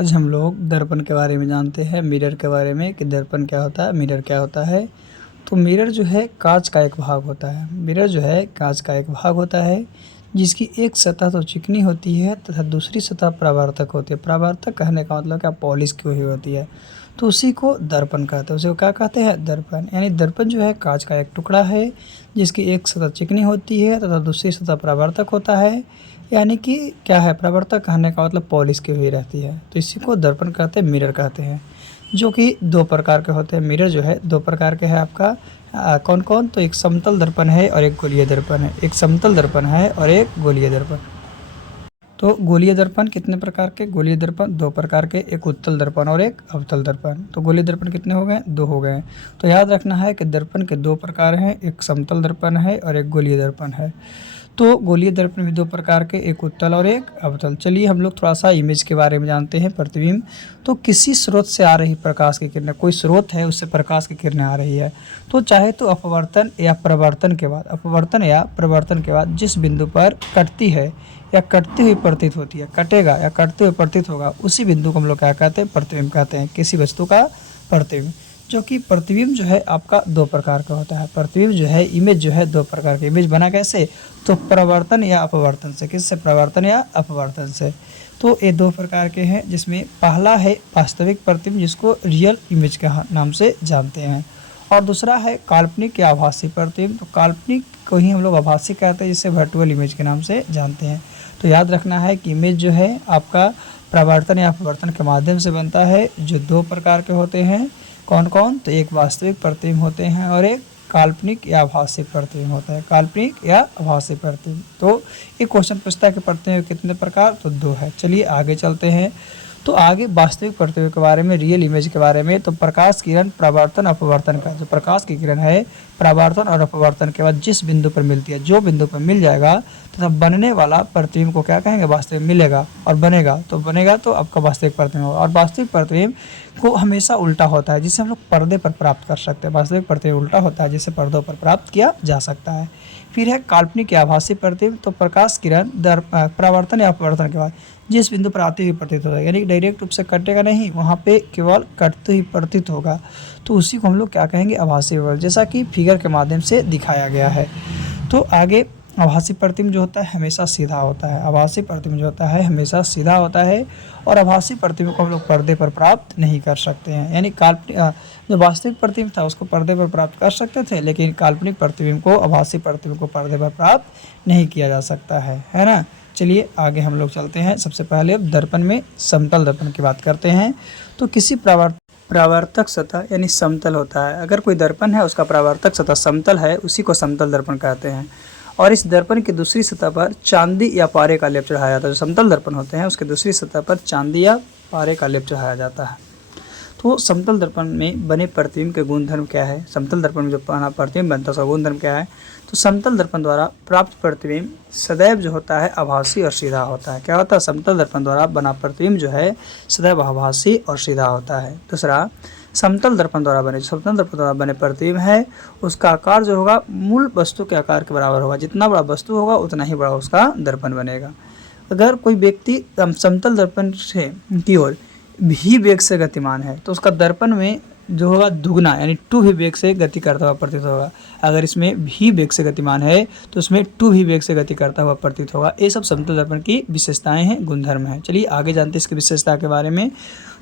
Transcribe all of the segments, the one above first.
आज हम लोग दर्पण के बारे में जानते हैं, मिरर के बारे में कि दर्पण क्या होता है, मिरर क्या होता है। तो मिरर जो है कांच का एक भाग होता है। मिरर जो है कांच का एक भाग होता है जिसकी एक सतह तो चिकनी होती है तथा दूसरी सतह परावर्तक होती है। परावर्तक कहने का मतलब क्या, पॉलिश की हुई होती है। तो उसी को दर्पण कहते हैं। उसी को क्या कहते हैं, दर्पण। यानी दर्पण जो है कांच का एक टुकड़ा है जिसकी एक सतह चिकनी होती है तथा दूसरी सतह परावर्तक होता है। यानी कि क्या है, परावर्तक कहने का मतलब पॉलिश की हुई रहती है। तो इसी को दर्पण कहते हैं, मिरर कहते हैं। जो कि दो प्रकार के होते हैं। मिरर जो है दो प्रकार के है आपका। कौन कौन, तो एक समतल दर्पण है और एक गोलीय दर्पण है। एक समतल दर्पण है और एक गोलीय दर्पण। तो गोलीय दर्पण कितने प्रकार के, गोलीय दर्पण दो प्रकार के, एक उत्तल दर्पण और एक अवतल दर्पण। तो गोलीय दर्पण कितने हो गए, दो हो गए। तो याद रखना है कि दर्पण के दो प्रकार हैं, एक समतल दर्पण है और एक गोलीय दर्पण है। तो गोलीय दर्पण भी दो प्रकार के, एक उत्तल और एक अवतल। चलिए हम लोग थोड़ा सा इमेज के बारे में जानते हैं, प्रतिबिंब। तो किसी स्रोत से आ रही प्रकाश की किरणें, कोई स्रोत है उससे प्रकाश की किरणें आ रही है, तो चाहे तो अपवर्तन या प्रवर्तन के बाद, अपवर्तन या प्रवर्तन के बाद जिस बिंदु पर कटती है या कटती हुई प्रतीत होती है, कटेगा या कटते हुए प्रतीत होगा, उसी बिंदु को हम लोग क्या कहते हैं, प्रतिबिंब कहते हैं। किसी वस्तु का प्रतिबिंब। जो कि प्रतिबिंब जो है आपका दो प्रकार का होता है। प्रतिबिंब जो है, इमेज जो है दो प्रकार की। इमेज बना कैसे, तो प्रवर्तन या अपवर्तन से। किससे, प्रवर्तन या अपवर्तन से। तो ये दो प्रकार के हैं, जिसमें पहला है वास्तविक प्रतिबिंब जिसको रियल इमेज के नाम से जानते हैं, और दूसरा है काल्पनिक या आभासी प्रतिबिंब। तो काल्पनिक को ही हम लोग आभासी कहते हैं, जिसे वर्चुअल इमेज के नाम से जानते हैं। तो याद रखना है कि इमेज जो है आपका प्रवर्तन या अपवर्तन के माध्यम से बनता है, जो दो प्रकार के होते हैं। कौन कौन, तो एक वास्तविक प्रतिबिंब होते हैं और एक काल्पनिक या आभासी प्रतिबिंब होता है। काल्पनिक या आभासी प्रतिबिंब। तो एक क्वेश्चन पूछता है कि प्रतिबिंब कितने प्रकार, तो दो है। चलिए आगे चलते हैं। तो आगे वास्तविक प्रतिबिंब के बारे में, रियल इमेज के बारे में। तो प्रकाश किरण प्रवर्तन अपवर्तन का, जो प्रकाश की किरण है प्रवर्तन और अपवर्तन के बाद जिस बिंदु पर मिलती है, जो बिंदु पर मिल जाएगा तथा बनने वाला प्रतिबिंब को क्या कहेंगे, वास्तविक। मिलेगा और बनेगा, तो बनेगा तो आपका वास्तविक प्रतिबिंब होगा। और वास्तविक प्रतिबिंब को हमेशा उल्टा होता है, जिसे हम लोग पर्दे पर प्राप्त कर सकते हैं। वास्तविक प्रतिबिंब उल्टा होता है, जिसे पर्दों पर प्राप्त किया जा सकता है। फिर है काल्पनिक या आभासी प्रतिबिंब। तो प्रकाश किरण प्रवर्तन या अपवर्तन के बाद जिस बिंदु पर आती हुई प्रतीत होगा, यानी डायरेक्ट रूप से कटेगा नहीं, वहाँ पे केवल कटते ही प्रतीत होगा, तो उसी को हम लोग क्या कहेंगे, आभासी प्रतिबिंब, जैसा कि फिगर के माध्यम से दिखाया गया है। तो आगे आभासी प्रतिबिंब जो होता है हमेशा सीधा होता है। आभासी प्रतिबिंब जो होता है हमेशा सीधा होता है, और आभासी प्रतिबिंब को हम लोग पर्दे पर प्राप्त नहीं कर सकते हैं। यानी काल्पनिक जो वास्तविक प्रतिबिंब था उसको पर्दे पर प्राप्त कर सकते थे, लेकिन काल्पनिक प्रतिबिंब को, आभासी प्रतिबिंब को पर्दे पर प्राप्त नहीं किया जा सकता है ना। चलिए आगे हम लोग चलते हैं। सबसे पहले अब दर्पण में समतल दर्पण की बात करते हैं। तो किसी परावर्तक सतह यानी समतल होता है। अगर कोई दर्पण है उसका परावर्तक सतह समतल है, उसी को समतल दर्पण कहते हैं। और इस दर्पण की दूसरी सतह पर चांदी या पारे का लेप चढ़ाया जाता है। जो समतल दर्पण होते हैं उसके दूसरी सतह पर चांदी या पारे का लेप चढ़ाया जाता है। तो समतल दर्पण में बने प्रतिबिंब के गुणधर्म क्या है, समतल दर्पण में जो प्रतिबिंब बनता है उसका गुणधर्म क्या है। तो समतल दर्पण द्वारा प्राप्त प्रतिबिंब सदैव जो होता है आभासी और सीधा होता है। क्या होता है, समतल दर्पण द्वारा बना प्रतिबिंब जो है सदैव आभासी और सीधा होता है। दूसरा, समतल दर्पण द्वारा बने प्रतिबिंब है उसका आकार जो होगा मूल वस्तु के आकार के बराबर होगा। जितना बड़ा वस्तु होगा उतना ही बड़ा उसका दर्पण बनेगा। अगर कोई व्यक्ति समतल दर्पण से की ओर भी वेग से गतिमान है तो उसका दर्पण में जो होगा दुगना यानी 2 भी वेग से गति करता हुआ प्रतीत होगा। अगर इसमें भी वेग से गतिमान है तो उसमें 2 भी वेग से गति करता हुआ प्रतीत होगा। ये सब समतल दर्पण की विशेषताएं हैं, गुणधर्म हैं। चलिए आगे जानते हैं इसकी विशेषता के बारे में।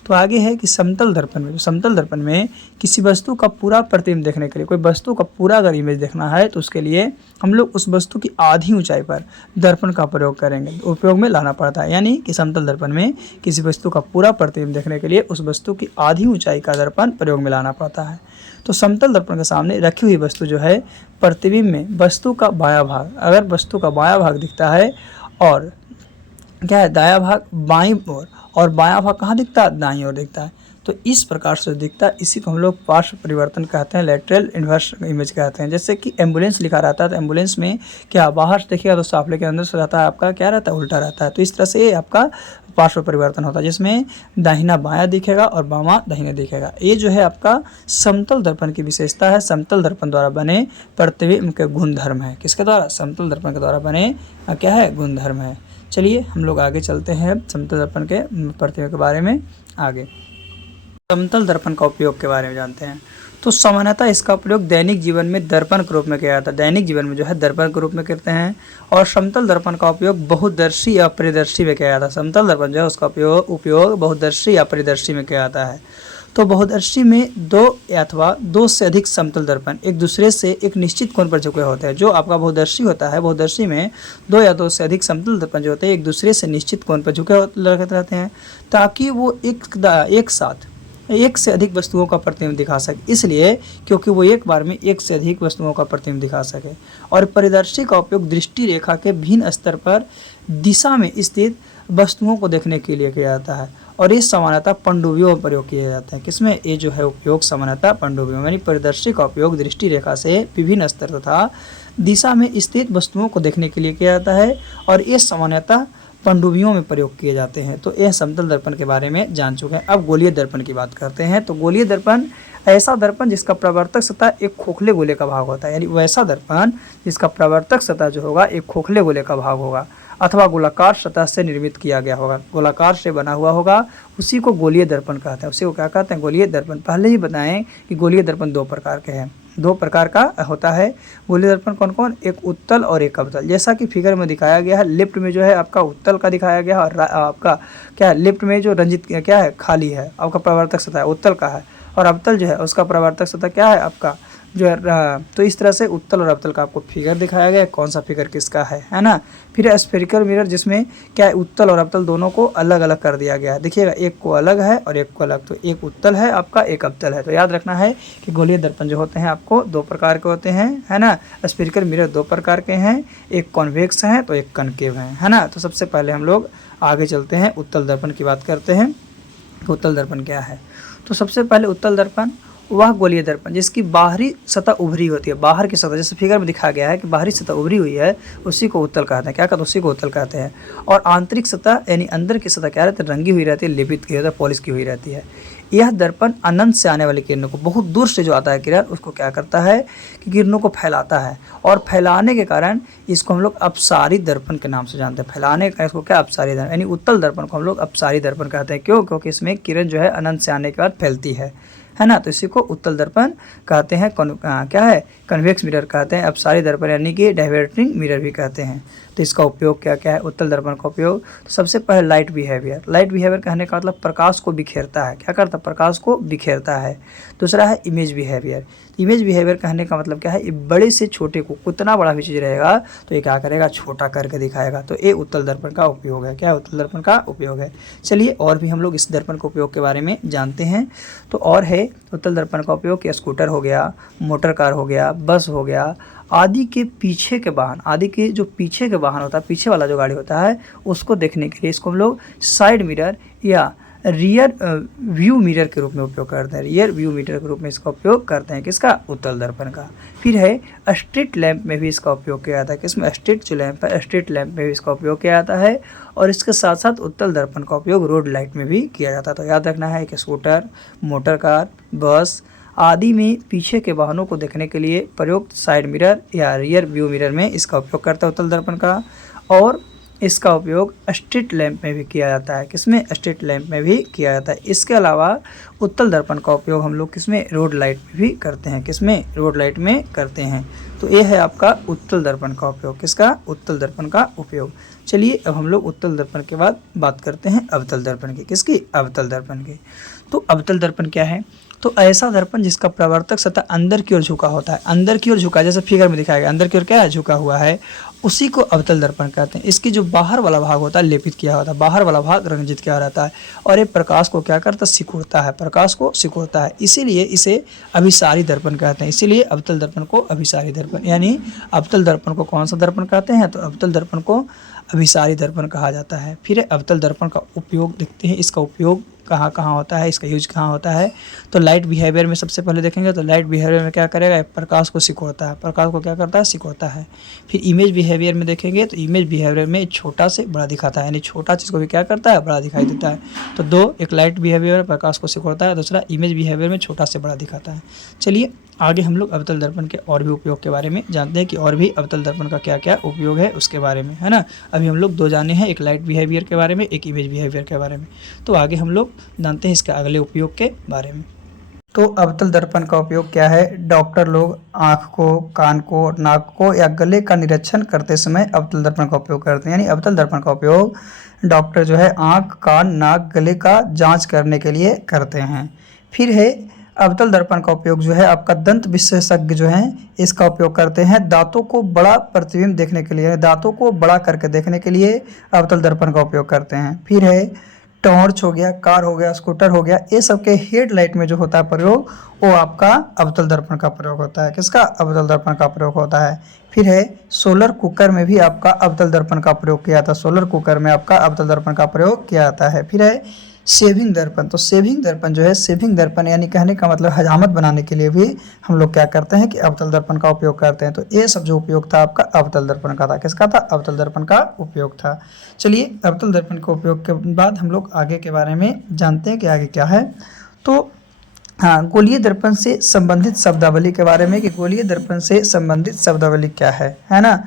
तो आगे है कि समतल दर्पण में किसी वस्तु का पूरा प्रतिबिंब देखने के लिए, कोई वस्तु का पूरा अगर इमेज देखना है तो उसके लिए हम लोग उस वस्तु की आधी ऊंचाई पर दर्पण का प्रयोग करेंगे, उपयोग में लाना पड़ता है। यानी कि समतल दर्पण में किसी वस्तु का पूरा प्रतिबिंब देखने के लिए उस वस्तु की आधी ऊंचाई का दर्पण प्रयोग में लाना पड़ता है। तो समतल दर्पण के सामने रखी हुई वस्तु जो है प्रतिबिंब में वस्तु का बायां भाग, अगर वस्तु का बायां भाग दिखता है और क्या है, दायां भाग बाईं ओर और बायां भाग कहाँ दिखता है, दाईं ओर दिखता है, तो इस प्रकार से दिखता है। इसी को हम लोग पार्श्व परिवर्तन कहते हैं, लेटरल इन्वर्स इमेज कहते हैं। जैसे कि एम्बुलेंस लिखा रहता है तो एम्बुलेंस में क्या बाहर से देखिएगा तो साफ, लेकिन अंदर से रहता है आपका क्या रहता है, उल्टा रहता है। तो इस तरह से ये आपका पार्श्व परिवर्तन होता है, जिसमें दाहिना बायां दिखेगा और बायां दाहिना दिखेगा। ये जो है आपका समतल दर्पण की विशेषता है। समतल दर्पण द्वारा बने प्रतिबिंब के गुणधर्म है। किसके द्वारा, समतल दर्पण के द्वारा बने क्या है, गुणधर्म है। चलिए हम लोग आगे चलते हैं समतल दर्पण के प्रतिबिंब के बारे में। आगे समतल दर्पण का उपयोग के बारे में जानते हैं। तो सामान्यतः इसका प्रयोग दैनिक जीवन में दर्पण के रूप में किया जाता है, दैनिक जीवन में जो है दर्पण के रूप में करते हैं। और समतल दर्पण का उपयोग बहुदर्शी या परिदर्शी में किया जाता है। समतल दर्पण जो है उसका उपयोग बहुदर्शी या परिदर्शी में किया जाता है। तो बहुदर्शी में दो अथवा दो से अधिक समतल दर्पण एक दूसरे से एक निश्चित कोण पर झुके होते हैं। जो आपका बहुदर्शी होता है, बहुदर्शी में दो या दो से अधिक समतल दर्पण जो होते हैं एक दूसरे से निश्चित कोण पर झुके रहते हैं, ताकि वो एक साथ एक से अधिक वस्तुओं का प्रतिबिंब दिखा सके। इसलिए क्योंकि वो एक बार में एक से अधिक वस्तुओं का प्रतिबिंब दिखा सके। और परिदर्शी का उपयोग दृष्टि रेखा के भिन्न स्तर पर दिशा में स्थित वस्तुओं को देखने के लिए किया जाता है। और ये सामान्यतः पनडुब्बियों में प्रयोग किए जाते हैं। किसमें? ये जो है उपयोग सामान्यतः पनडुब्बियों में, यानी परिदर्शी का उपयोग दृष्टि रेखा से विभिन्न स्तर तथा दिशा में स्थित वस्तुओं को देखने के लिए किया जाता है। और ये सामान्यतः पनडुब्बियों में प्रयोग किए जाते हैं। तो यह समतल दर्पण के बारे में जान चुके हैं। अब गोलीय दर्पण की बात करते हैं। तो गोलीय दर्पण ऐसा दर्पण जिसका प्रवर्तक सतह एक खोखले गोले का भाग होता है, यानी वैसा दर्पण जिसका प्रवर्तक सतह जो होगा एक खोखले गोले का भाग होगा अथवा गोलाकार सतह से निर्मित किया गया होगा, गोलाकार से बना हुआ होगा, उसी को गोलीय दर्पण कहते हैं। उसी को क्या कहते हैं? गोलीय दर्पण। पहले ही बताएं कि गोलीय दर्पण दो प्रकार के हैं, दो प्रकार का होता है गोलीय दर्पण। कौन कौन? एक उत्तल और एक अवतल। जैसा कि फिगर में दिखाया गया है, लेफ्ट में जो है आपका उत्तल का दिखाया गया है और आपका क्या है लेफ्ट में जो रंजित क्या है खाली है, आपका प्रवर्तक सतह उत्तल का है। और अवतल जो है उसका प्रवर्तक सतह क्या है आपका जो है। तो इस तरह से उत्तल और अवतल का आपको फिगर दिखाया गया है, कौन सा फिगर किसका है ना। फिर स्फेरिकल मिरर जिसमें क्या है उत्तल और अवतल दोनों को अलग अलग कर दिया गया है। देखिएगा एक को अलग है और एक को अलग, तो एक उत्तल है आपका, एक अवतल है। तो याद रखना है कि गोलीय दर्पण जो होते हैं आपको दो प्रकार के होते हैं, है ना। स्फेरिकल मिरर दो प्रकार के हैं, एक कॉन्वेक्स है तो एक कनकेव है ना। तो सबसे पहले हम लोग आगे चलते हैं, उत्तल दर्पण की बात करते हैं। उत्तल दर्पण क्या है? तो सबसे पहले उत्तल दर्पण वह गोलीय दर्पण जिसकी बाहरी सतह उभरी होती है, बाहर की सतह, जैसे फिगर में दिखाया गया है कि बाहरी सतह उभरी हुई है, उसी को उत्तल कहते हैं। क्या कहते हैं? उसी को उत्तल कहते हैं। और आंतरिक सतह यानी अंदर की सतह क्या रहती है? रंगी हुई रहती है, लेपित की रहती है, पॉलिश की हुई रहती है। यह दर्पण अनंत से आने वाली किरणों को, बहुत दूर से जो आता है किरण, उसको क्या करता है कि किरणों को फैलाता है। और फैलाने के कारण इसको हम लोग अपसारी दर्पण के नाम से जानते हैं। फैलाने का इसको क्या? अपसारी दर्पण, यानी उत्तल दर्पण को हम लोग अपसारी दर्पण कहते हैं। क्यों? क्योंकि इसमें किरण जो है अनंत से आने के बाद फैलती है ना। तो इसी को उत्तल दर्पण कहते हैं। क्या है? कन्वेक्स मिरर कहते हैं, अपसारी दर्पण यानी कि डाइवर्टिंग मिरर भी कहते हैं। तो इसका उपयोग क्या क्या है उत्तल दर्पण का उपयोग? तो सबसे पहले लाइट बिहेवियर। लाइट बिहेवियर कहने का मतलब प्रकाश को बिखेरता है। क्या करता है? प्रकाश को बिखेरता है। दूसरा है इमेज बिहेवियर। इमेज बिहेवियर कहने का मतलब क्या है? ये बड़े से छोटे को, कितना बड़ा भी चीज़ रहेगा तो ये क्या करेगा? छोटा करके दिखाएगा। तो ये उत्तल दर्पण का उपयोग है। क्या उत्तल दर्पण का उपयोग है? चलिए और भी हम लोग इस दर्पण के उपयोग के बारे में जानते हैं। तो और है उत्तल दर्पण का उपयोग कि स्कूटर हो गया, मोटर कार हो गया, बस हो गया आदि के पीछे के वाहन, आदि के जो पीछे के वाहन होता है, पीछे वाला जो गाड़ी होता है, उसको देखने के लिए इसको हम लोग साइड मिरर या रियर व्यू मिरर के रूप में उपयोग करते हैं। रियर व्यू मिरर के रूप में इसका उपयोग करते हैं। किसका? उत्तल दर्पण का। फिर है स्ट्रीट लैंप में भी इसका उपयोग किया जाता है। किसमें? स्ट्रीट जो लैंप है, स्ट्रीट लैंप में भी इसका उपयोग किया जाता है। और इसके साथ साथ उत्तल दर्पण का उपयोग रोड लाइट में भी किया जाता है। तो याद रखना है कि स्कूटर, मोटर कार, बस आदि में पीछे के वाहनों को देखने के लिए प्रयुक्त साइड मिरर या रियर व्यू मिरर में इसका उपयोग करता है उत्तल दर्पण का। और इसका उपयोग स्ट्रीट लैंप में भी किया जाता है। किसमें? स्ट्रीट लैंप में भी किया जाता है। इसके अलावा उत्तल दर्पण का उपयोग हम लोग किसमें? रोड लाइट में भी करते हैं। किसमें? रोड लाइट में करते हैं। तो ये है आपका उत्तल दर्पण का उपयोग। किसका? उत्तल दर्पण का उपयोग। चलिए अब हम लोग उत्तल दर्पण के बाद बात करते हैं अवतल दर्पण की। किसकी? अवतल दर्पण की। तो अवतल दर्पण क्या है? तो ऐसा दर्पण जिसका प्रवर्तक सतह अंदर की ओर झुका होता है, अंदर की ओर झुका, जैसे फिगर में दिखाया गया अंदर की ओर क्या है? झुका हुआ है, उसी को अवतल दर्पण कहते हैं। इसकी जो बाहर वाला भाग होता है लेपित किया होता है, बाहर वाला भाग रंजित किया रहता है और ये प्रकाश को क्या करता है? सिकुड़ता है, प्रकाश को सिकुड़ता है। इसीलिए इसे अभिसारी दर्पण कहते हैं। इसीलिए अवतल दर्पण को अभिसारी दर्पण, यानी अवतल दर्पण को कौन सा दर्पण कहते हैं? तो अवतल दर्पण को अभिसारी दर्पण कहा जाता है। फिर अवतल दर्पण का उपयोग देखते हैं। इसका उपयोग कहाँ कहाँ होता है, इसका यूज कहाँ होता है। तो लाइट बिहेवियर में सबसे पहले देखेंगे तो लाइट बिहेवियर में क्या करेगा, प्रकाश को सिकुड़ता है, प्रकाश को क्या करता है, सिकुड़ता है। फिर इमेज बिहेवियर में देखेंगे तो इमेज बिहेवियर में छोटा से बड़ा दिखाता है, यानी छोटा चीज़ को भी क्या करता है, बड़ा दिखाई देता है। तो दो, एक लाइट बिहेवियर प्रकाश को सिकुड़ता है, दूसरा इमेज बिहेवियर में छोटा से बड़ा दिखाता है। चलिए आगे हम लोग अवतल दर्पण के और भी उपयोग के बारे में जानते हैं कि और भी अवतल दर्पण का क्या क्या उपयोग है उसके बारे में, है ना। अभी हम लोग दो जाने हैं, एक लाइट बिहेवियर के बारे में, एक इमेज बिहेवियर के बारे में। तो आगे हम लोग जानते हैं इसके अगले उपयोग के बारे में। तो अवतल दर्पण का उपयोग क्या है, डॉक्टर लोग आँख को, कान को, नाक को या गले का निरीक्षण करते समय अवतल दर्पण का उपयोग करते हैं। यानी अवतल दर्पण का उपयोग डॉक्टर जो है आँख, कान, नाक, गले का जांच करने के लिए करते हैं। फिर है अवतल दर्पण का उपयोग जो है आपका दंत विशेषज्ञ जो है इसका उपयोग करते हैं दांतों को बड़ा प्रतिबिंब देखने के लिए, दांतों को बड़ा करके देखने के लिए अवतल दर्पण का उपयोग करते हैं। फिर है टॉर्च हो गया, कार हो गया, स्कूटर हो गया, ये सब के हेडलाइट में जो होता है प्रयोग वो आपका अवतल दर्पण का प्रयोग होता है। किसका, अवतल दर्पण का प्रयोग होता है। फिर है सोलर कुकर में भी आपका अवतल दर्पण का प्रयोग किया जाता है, सोलर कुकर में आपका अवतल दर्पण का प्रयोग किया जाता है। फिर है सेविंग दर्पण, तो सेविंग दर्पण जो है, सेविंग दर्पण यानी कहने का मतलब हजामत बनाने के लिए भी हम लोग क्या करते हैं कि अवतल दर्पण का उपयोग करते हैं। तो ये सब जो उपयोग था आपका अवतल दर्पण का था। किसका था, अवतल दर्पण का उपयोग था। चलिए अवतल दर्पण के उपयोग के बाद हम लोग आगे के बारे में जानते हैं कि आगे क्या है। तो हाँ, गोलीय दर्पण से संबंधित शब्दावली के बारे में कि गोलीय दर्पण से संबंधित शब्दावली क्या है ना।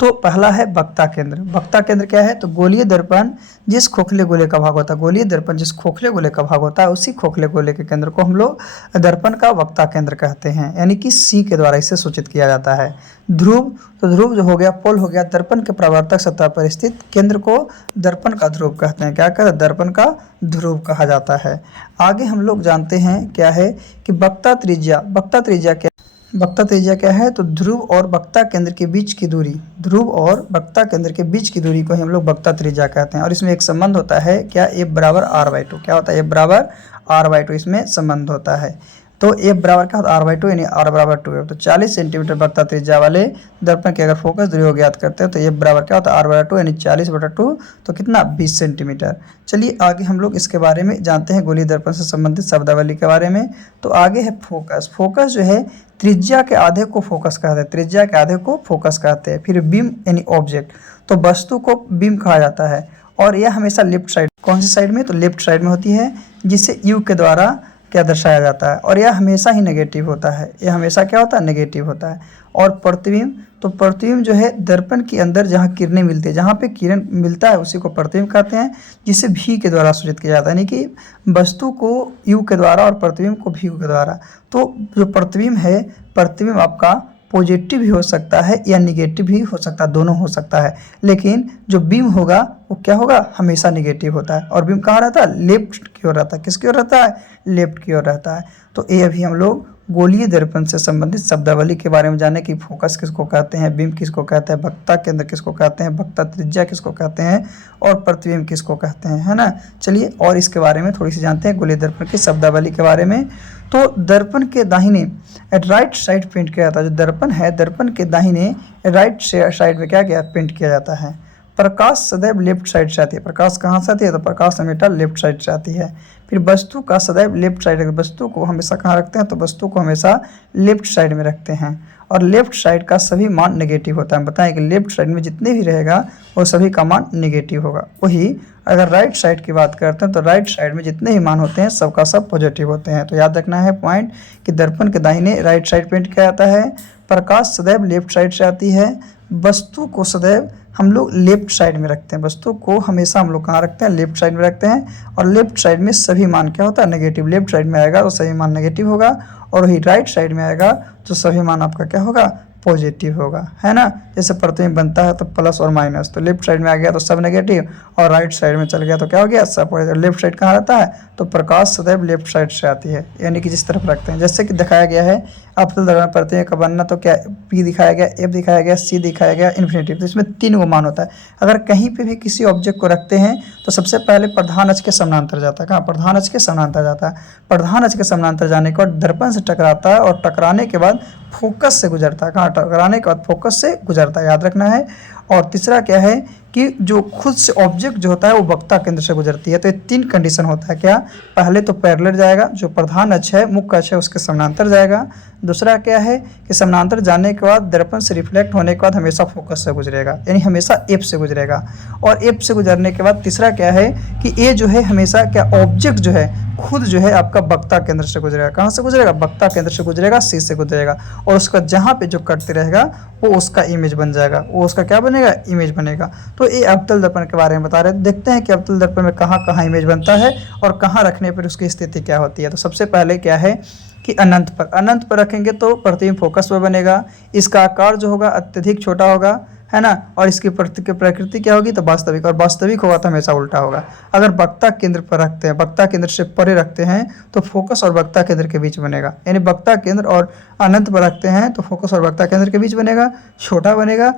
तो पहला है वक्ता केंद्र। वक्ता केंद्र क्या है, तो गोलीय दर्पण जिस खोखले गोले का भाग होता है, गोलीय दर्पण जिस खोखले गोले का भाग होता है उसी खोखले गोले के केंद्र को हम लोग दर्पण का वक्ता केंद्र कहते हैं, यानी कि सी के द्वारा इसे सूचित किया जाता है। ध्रुव, तो ध्रुव जो हो गया, पोल हो गया, दर्पण के परावर्तक सतह पर स्थित केंद्र को दर्पण का ध्रुव कहते हैं। क्या कहते हैं, दर्पण का ध्रुव कहा जाता है। आगे हम लोग जानते हैं क्या है कि वक्ता त्रिज्या। वक्ता त्रिज्या क्या, वक्ता त्रिज्या क्या है, तो ध्रुव और वक्ता केंद्र के बीच की दूरी, ध्रुव और वक्ता केंद्र के बीच की दूरी को हम लोग वक्ता त्रिज्या कहते हैं। और इसमें एक संबंध होता है क्या, F बराबर R/2। क्या होता है, F बराबर R/2, इसमें संबंध होता है। तो F बराबर क्या होता है, R/2 यानी R बराबर 2F। तो 40 सेंटीमीटर वक्ता त्रिज्या वाले दर्पण की अगर फोकस दूरी को ज्ञात करते हैं तो F बराबर क्या होता है, R/2 यानी 40/2, तो कितना, 20 सेंटीमीटर। चलिए आगे हम लोग इसके बारे में जानते हैं, गोलीय दर्पण से संबंधित शब्दावली के बारे में। तो आगे है फोकस। फोकस जो है त्रिज्या के आधे को फोकस कहते हैं, त्रिज्या के आधे को फोकस कहते हैं। फिर बीम यानी ऑब्जेक्ट, तो वस्तु को बीम कहा जाता है और यह हमेशा लेफ्ट साइड, कौन सी साइड में, तो लेफ्ट साइड में होती है, जिसे यू के द्वारा क्या दर्शाया जाता है। और यह हमेशा ही नेगेटिव होता है, यह हमेशा क्या होता है, नेगेटिव होता है। और प्रतिबिंब, तो प्रतिबिंब जो है दर्पण के अंदर जहाँ किरणें मिलती है, जहाँ पे किरण मिलता है उसी को प्रतिबिंब कहते हैं, जिसे भी के द्वारा सूचित किया जाता है, यानी कि वस्तु को यू के द्वारा और प्रतिबिंब को भी के द्वारा। तो जो प्रतिबिंब है, प्रतिबिंब आपका पॉजिटिव भी हो सकता है या निगेटिव भी हो सकता है, दोनों हो सकता है। लेकिन जो बीम होगा वो क्या होगा, हमेशा निगेटिव होता है। और बीम कहाँ रहता है, लेफ्ट की ओर रहता है। किसकी ओर रहता है, लेफ्ट की ओर रहता है। तो ये अभी हम लोग गोलीय दर्पण से संबंधित शब्दावली के बारे में जाने कि फोकस किसको कहते हैं, बीम किसको कहते हैं, वक्ता केंद्र किसको कहते हैं, वक्ता त्रिज्या किसको कहते हैं और प्रतिबिंब किसको कहते हैं, है ना। चलिए और इसके बारे में थोड़ी सी जानते हैं, गोलीय दर्पण की शब्दावली के बारे में। तो दर्पण के दाहिने राइट साइड पेंट किया जाता है, जो दर्पण है दर्पण के दाहिने राइट साइड में क्या किया, पेंट किया जाता है। प्रकाश सदैव लेफ्ट साइड से आती है, प्रकाश कहाँ से आती है, तो प्रकाश हमेशा लेफ्ट साइड से आती है। फिर वस्तु का सदैव लेफ्ट साइड, वस्तु को हमेशा कहाँ रखते हैं, तो वस्तु को हमेशा लेफ्ट साइड में रखते हैं। और लेफ्ट साइड का सभी मान नेगेटिव होता है। हम बताएं कि लेफ्ट साइड में जितने भी रहेगा वो सभी का मान नेगेटिव होगा। वही अगर राइट साइड की बात करते हैं तो राइट साइड में जितने ही मान होते हैं सबका सब पॉजिटिव होते हैं। तो याद रखना है पॉइंट कि दर्पण के दाहिने राइट साइड पेंट किया जाता है, प्रकाश सदैव लेफ्ट साइड से आती है, वस्तु को सदैव हम लोग लेफ्ट साइड में रखते हैं, वस्तु को हमेशा हम लोग कहाँ रखते हैं, लेफ्ट साइड में रखते हैं। और लेफ्ट साइड में सभी मान क्या होता है, नेगेटिव। लेफ्ट साइड में आएगा तो सभी मान नेगेटिव होगा और वही राइट साइड में आएगा तो सभी मान आपका क्या होगा, पॉजिटिव होगा, है ना। जैसे प्रतिबिंब बनता है तो प्लस और माइनस, तो लेफ्ट साइड में आ गया तो सब नेगेटिव और राइट साइड में चल गया तो क्या हो गया, सब पॉजिटिव। लेफ्ट साइड कहाँ रहता है, तो प्रकाश सदैव लेफ्ट साइड से आती है, यानी कि जिस तरफ रखते हैं। जैसे कि दिखाया गया है अवतल दर्पण प्रतिबिंब का बनना, तो क्या P दिखाया गया, F दिखाया गया, C दिखाया गया, इन्फिनिटिव। तो इसमें 3 गो मान होता है। अगर कहीं पे भी किसी ऑब्जेक्ट को रखते हैं तो सबसे पहले प्रधान अक्ष के समानांतर जाता है। कहाँ, प्रधान अक्ष के समानांतर जाता है। प्रधान अक्ष के समानांतर जाने के बाद दर्पण से टकराता है और टकराने के बाद फोकस से गुजरता है। कहाँ, टकराने के बाद फोकस से गुजरता है, याद रखना है। और तीसरा क्या है कि जो खुद से ऑब्जेक्ट जो होता है वो वक्ता केंद्र से गुजरती है। तो ये 3 कंडीशन होता है। क्या? पहले तो पैरेलल जाएगा, जो प्रधान अक्ष है, मुख्य अक्ष है, उसके समानांतर जाएगा। दूसरा क्या है कि समानांतर जाने के बाद दर्पण से रिफ्लेक्ट होने के बाद हमेशा फोकस से गुजरेगा, यानी हमेशा एफ से गुजरेगा। और एफ से गुजरने के बाद तीसरा क्या है कि ए जो है हमेशा क्या ऑब्जेक्ट जो है खुद जो है आपका वक्ता केंद्र से गुजरेगा। कहाँ से गुजरेगा? वक्ता केंद्र से गुजरेगा, सी से गुजरेगा। और उसका जहाँ पे जो कटते रहेगा वो उसका इमेज बन जाएगा, वो उसका क्या बनेगा? इमेज बनेगा। तो ये अवतल दर्पण के बारे में बता रहे हैं। देखते हैं कि अवतल दर्पण में कहाँ कहाँ इमेज बनता है और कहाँ रखने पर उसकी स्थिति क्या होती है। तो सबसे पहले क्या है कि अनंत पर रखेंगे तो प्रतिबिंब फोकस पर बनेगा। इसका आकार जो होगा अत्यधिक छोटा होगा, है ना। और इसकी प्रकृति क्या होगी? तो वास्तविक, और वास्तविक होगा तो हमेशा उल्टा होगा। अगर वक्ता केंद्र पर रखते हैं, वक्ता केंद्र से परे रखते हैं तो फोकस और वक्ता केंद्र के बीच बनेगा, यानी वक्ता केंद्र और अनंत पर रखते हैं तो फोकस और वक्ता केंद्र के बीच बनेगा, छोटा बनेगा,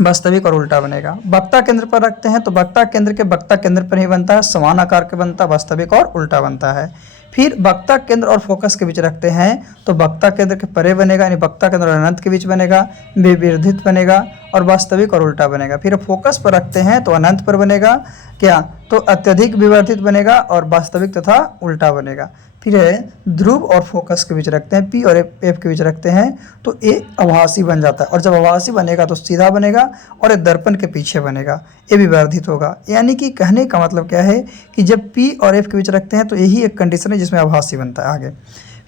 वास्तविक और उल्टा बनेगा। वक्ता केंद्र पर रखते हैं तो वक्ता केंद्र के वक्ता केंद्र पर ही बनता है, समान आकार के बनता है, वास्तविक और उल्टा बनता है। फिर वक्ता केंद्र और फोकस के बीच रखते हैं तो वक्ता केंद्र के परे बनेगा, यानी वक्ता केंद्र और अनंत के बीच बनेगा, विवर्धित बनेगा और वास्तविक और उल्टा बनेगा। फिर फोकस पर रखते हैं तो अनंत पर बनेगा, क्या? तो अत्यधिक विवर्धित बनेगा और वास्तविक तथा उल्टा बनेगा। फिर है ध्रुव और फोकस के बीच रखते हैं, पी और एफ के बीच रखते हैं तो ए आभासी बन जाता है। और जब आभासी बनेगा तो सीधा बनेगा और ये दर्पण के पीछे बनेगा, ये विवर्धित होगा। यानी कि कहने का मतलब क्या है कि जब पी और एफ के बीच रखते हैं तो यही एक कंडीशन है जिसमें आभासी बनता है। आगे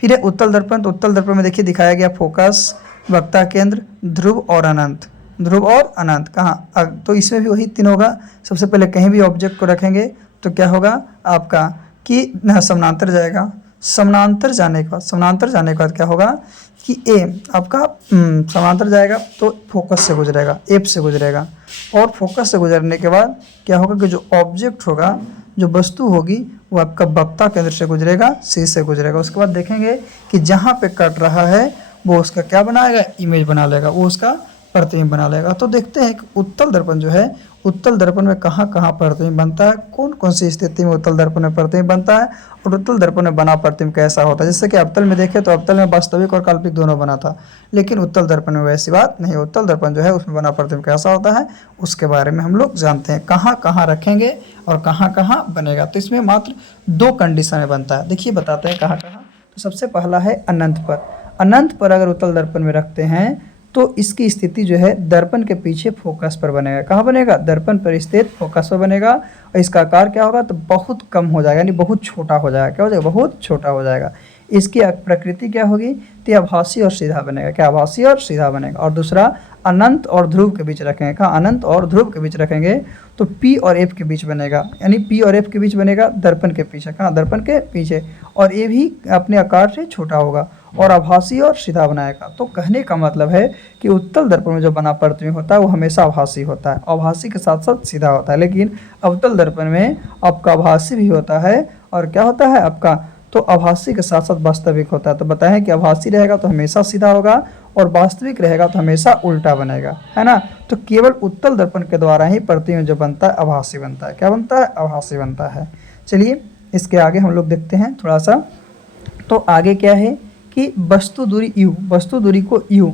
फिर है उत्तल दर्पण। तो उत्तल दर्पण में देखिए दिखाया गया फोकस, वक्ता केंद्र, ध्रुव और अनंत। ध्रुव और अनंत कहाँ? तो इसमें भी वही 3 होगा। सबसे पहले कहीं भी ऑब्जेक्ट को रखेंगे तो क्या होगा आपका कि समानांतर जाएगा। समानांतर जाने के बाद क्या होगा कि ए आपका समानांतर जाएगा तो फोकस से गुजरेगा, एफ से गुजरेगा। और फोकस से गुजरने के बाद क्या होगा कि जो ऑब्जेक्ट होगा, जो वस्तु होगी, वो आपका वक्ता केंद्र से गुजरेगा, सी से गुजरेगा। उसके बाद देखेंगे कि जहाँ पे कट रहा है वो उसका क्या बनाएगा? इमेज बना लेगा, वो उसका प्रतिबिंब बना लेगा। तो देखते हैं कि उत्तल दर्पण जो है, उत्तल दर्पण में कहाँ कहाँ प्रतिबिंब बनता है, कौन कौन सी स्थिति में उत्तल दर्पण में प्रतिबिंब बनता है और उत्तल दर्पण में बना प्रतिबिंब कैसा होता है। जैसे कि अवतल में देखें तो अवतल में वास्तविक और काल्पनिक दोनों बना था, लेकिन उत्तल दर्पण में वैसी बात नहीं। उत्तल दर्पण जो है उसमें बना प्रतिबिंब कैसा होता है उसके बारे में हम लोग जानते हैं, कहाँ कहाँ रखेंगे और कहाँ कहाँ बनेगा। तो इसमें मात्र 2 कंडीशन में बनता है। देखिए बताते हैं कहाँ कहाँ। तो सबसे पहला है अनंत पर। अनंत पर अगर उत्तल दर्पण में रखते हैं तो इसकी स्थिति जो है दर्पण के पीछे फोकस पर बनेगा। कहाँ बनेगा? दर्पण पर स्थित फोकस पर बनेगा। और इसका आकार क्या होगा? तो बहुत कम हो जाएगा, यानी बहुत छोटा हो जाएगा। क्या हो जाएगा? बहुत छोटा हो जाएगा। इसकी प्रकृति क्या होगी? तो आभासी और सीधा बनेगा। क्या? आभासी और सीधा बनेगा। और दूसरा अनंत और ध्रुव के बीच रखेंगे। कहाँ? अनंत और ध्रुव के बीच रखेंगे तो पी और एफ के बीच बनेगा, यानी पी और एफ के बीच बनेगा दर्पण के पीछे। कहाँ? दर्पण के पीछे। और ये भी अपने आकार से छोटा होगा और आभासी और सीधा बनाएगा। तो कहने का मतलब है कि उत्तल दर्पण में जो बना प्रतिबिंब होता है वो हमेशा आभासी होता है, आभासी के साथ साथ सीधा होता है। लेकिन अवतल दर्पण में आपका आभासी भी होता है और क्या होता है आपका, तो आभासी के साथ साथ वास्तविक होता है। तो बताएं कि आभासी रहेगा तो हमेशा सीधा होगा और वास्तविक रहेगा तो हमेशा उल्टा बनेगा, है ना। तो केवल उत्तल दर्पण के द्वारा ही प्रतिबिंब जो बनता है आभासी बनता है। क्या बनता है? आभासी बनता है। चलिए इसके आगे हम लोग देखते हैं थोड़ा सा। तो आगे क्या है कि वस्तु दूरी u, वस्तु दूरी को u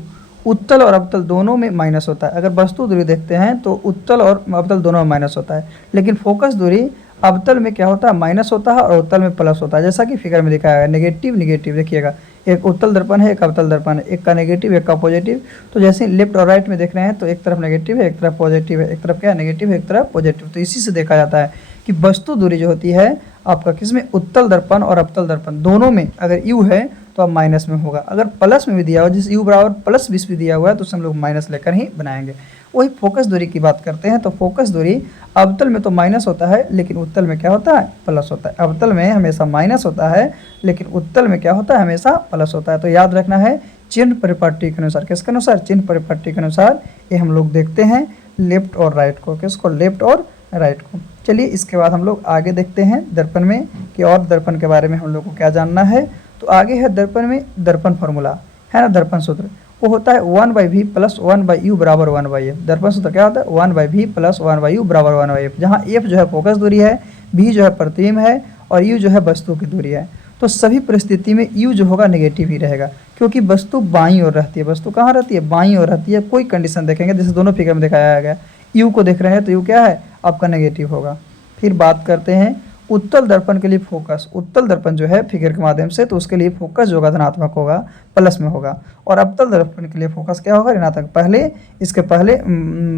उत्तल और अवतल दोनों में माइनस होता है। अगर वस्तु दूरी देखते हैं तो उत्तल और अवतल दोनों में माइनस होता है, लेकिन फोकस दूरी अवतल में क्या होता है? माइनस होता है और उत्तल में प्लस होता है। जैसा कि फिगर में दिखाया है, नेगेटिव नेगेटिव देखिएगा, एक उत्तल दर्पण है, एक अवतल दर्पण है, एक का नेगेटिव एक का पॉजिटिव। तो जैसे लेफ्ट और राइट में देख रहे हैं तो एक तरफ नेगेटिव है, एक तरफ पॉजिटिव है, एक तरफ क्या है? नेगेटिव है, एक तरफ पॉजिटिव। तो इसी से देखा जाता है कि वस्तु दूरी जो होती है आपका किसमें? उत्तल दर्पण और अवतल दर्पण दोनों में अगर u है तो अब माइनस में होगा। अगर प्लस में भी दिया हुआ, जैसे u बराबर +20 भी दिया हुआ है तो उससे हम लोग माइनस लेकर ही बनाएंगे। वही फोकस दूरी की बात करते हैं तो फोकस दूरी अवतल में तो माइनस होता है लेकिन उत्तल में क्या होता है? प्लस होता है। अवतल में हमेशा माइनस होता है लेकिन उत्तल में क्या होता है? हमेशा प्लस होता है। तो याद रखना है चिन्ह परिपाटी के अनुसार। किसके अनुसार? चिन्ह परिपाटी के अनुसार ये हम लोग देखते हैं लेफ्ट और राइट को। किसको? लेफ्ट और राइट को। चलिए इसके बाद हम लोग आगे देखते हैं दर्पण में कि और दर्पण के बारे में हम लोग को क्या जानना है। तो आगे है दर्पण में दर्पण फार्मूला, है ना, दर्पण सूत्र। वो होता है 1/v + 1/u बराबर 1/f। दर्पण सूत्र क्या होता है? 1/v + 1/u बराबर 1/f, जहाँ f जो है फोकस दूरी है, v जो है प्रतिबिंब है और u जो है वस्तु की दूरी है। तो सभी परिस्थिति में u जो होगा नेगेटिव ही रहेगा, क्योंकि वस्तु बाईं ओर रहती है। वस्तु कहाँ रहती है? बाईं ओर रहती है। कोई कंडीशन देखेंगे जैसे दोनों फिगर में दिखाया गया, यू को देख रहे हैं तो यू क्या है आपका नेगेटिव होगा। फिर बात करते हैं उत्तल दर्पण के लिए फोकस। उत्तल दर्पण जो है फिगर के माध्यम से, तो उसके लिए फोकस जो होगा धनात्मक होगा, प्लस में होगा। और अवतल दर्पण के लिए फोकस क्या होगा, ऋणात्मक। पहले इसके पहले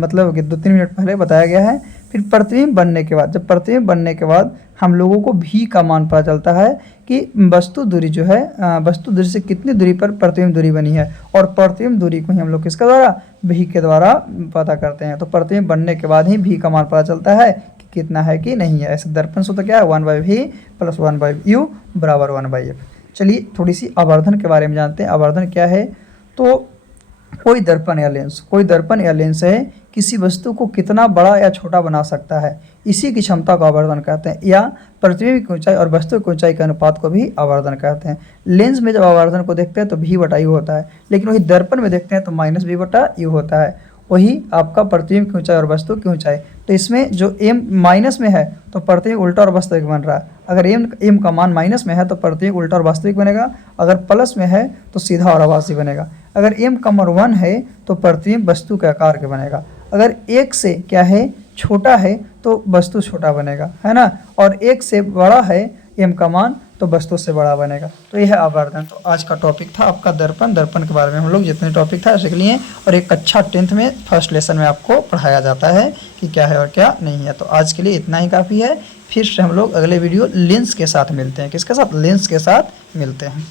मतलब कि 2-3 मिनट पहले बताया गया है। फिर प्रतिबिंब बनने के बाद, जब प्रतिबिंब बनने के बाद हम लोगों को भी का मान पता चलता है कि वस्तु दूरी जो है वस्तु दूरी से कितनी दूरी पर प्रतिबिंब दूरी बनी है, और प्रतिबिंब दूरी को ही हम लोग किसके द्वारा, भी के द्वारा पता करते हैं। तो प्रतिबिंब बनने के बाद ही भी का मान पता चलता है कि कितना है कि नहीं है। ऐसे दर्पण सूत्र क्या है, 1/v + 1/u = 1/f। चलिए थोड़ी सी आवर्धन के बारे में जानते हैं। आवर्धन क्या है, तो कोई दर्पण या लेंस है किसी वस्तु को कितना बड़ा या छोटा बना सकता है, इसी की क्षमता को आवर्धन कहते हैं। या प्रतिबिंब की ऊंचाई और वस्तु की ऊंचाई के अनुपात को भी आवर्धन कहते हैं। लेंस में जब आवर्धन को देखते हैं तो v/u होता है, लेकिन वही दर्पण में देखते हैं तो -v/u होता है। वही आपका प्रतिबिंब की ऊंचाई और वस्तु की ऊंचाई। तो इसमें जो m माइनस में है तो प्रतिबिंब उल्टा और वास्तविक बन रहा है। अगर m का मान माइनस में है तो प्रतिबिंब उल्टा और वास्तविक बनेगा, अगर प्लस में है तो सीधा और आभासी बनेगा। अगर m का मान 1 है तो प्रतिबिंब वस्तु के आकार के बनेगा। अगर 1 से क्या है छोटा है तो वस्तु छोटा बनेगा, है ना। और 1 से बड़ा है m का मान तो वस्तु से बड़ा बनेगा। तो यह है आवर्धन। तो आज का टॉपिक था आपका दर्पण के बारे में हम लोग जितने टॉपिक था सीख लिए। और एक अच्छा 10th में फर्स्ट लेसन में आपको पढ़ाया जाता है कि क्या है और क्या नहीं है। तो आज के लिए इतना ही काफ़ी है। फिर से हम लोग अगले वीडियो लेंस के साथ मिलते हैं। किसके साथ, लेंस के साथ मिलते हैं।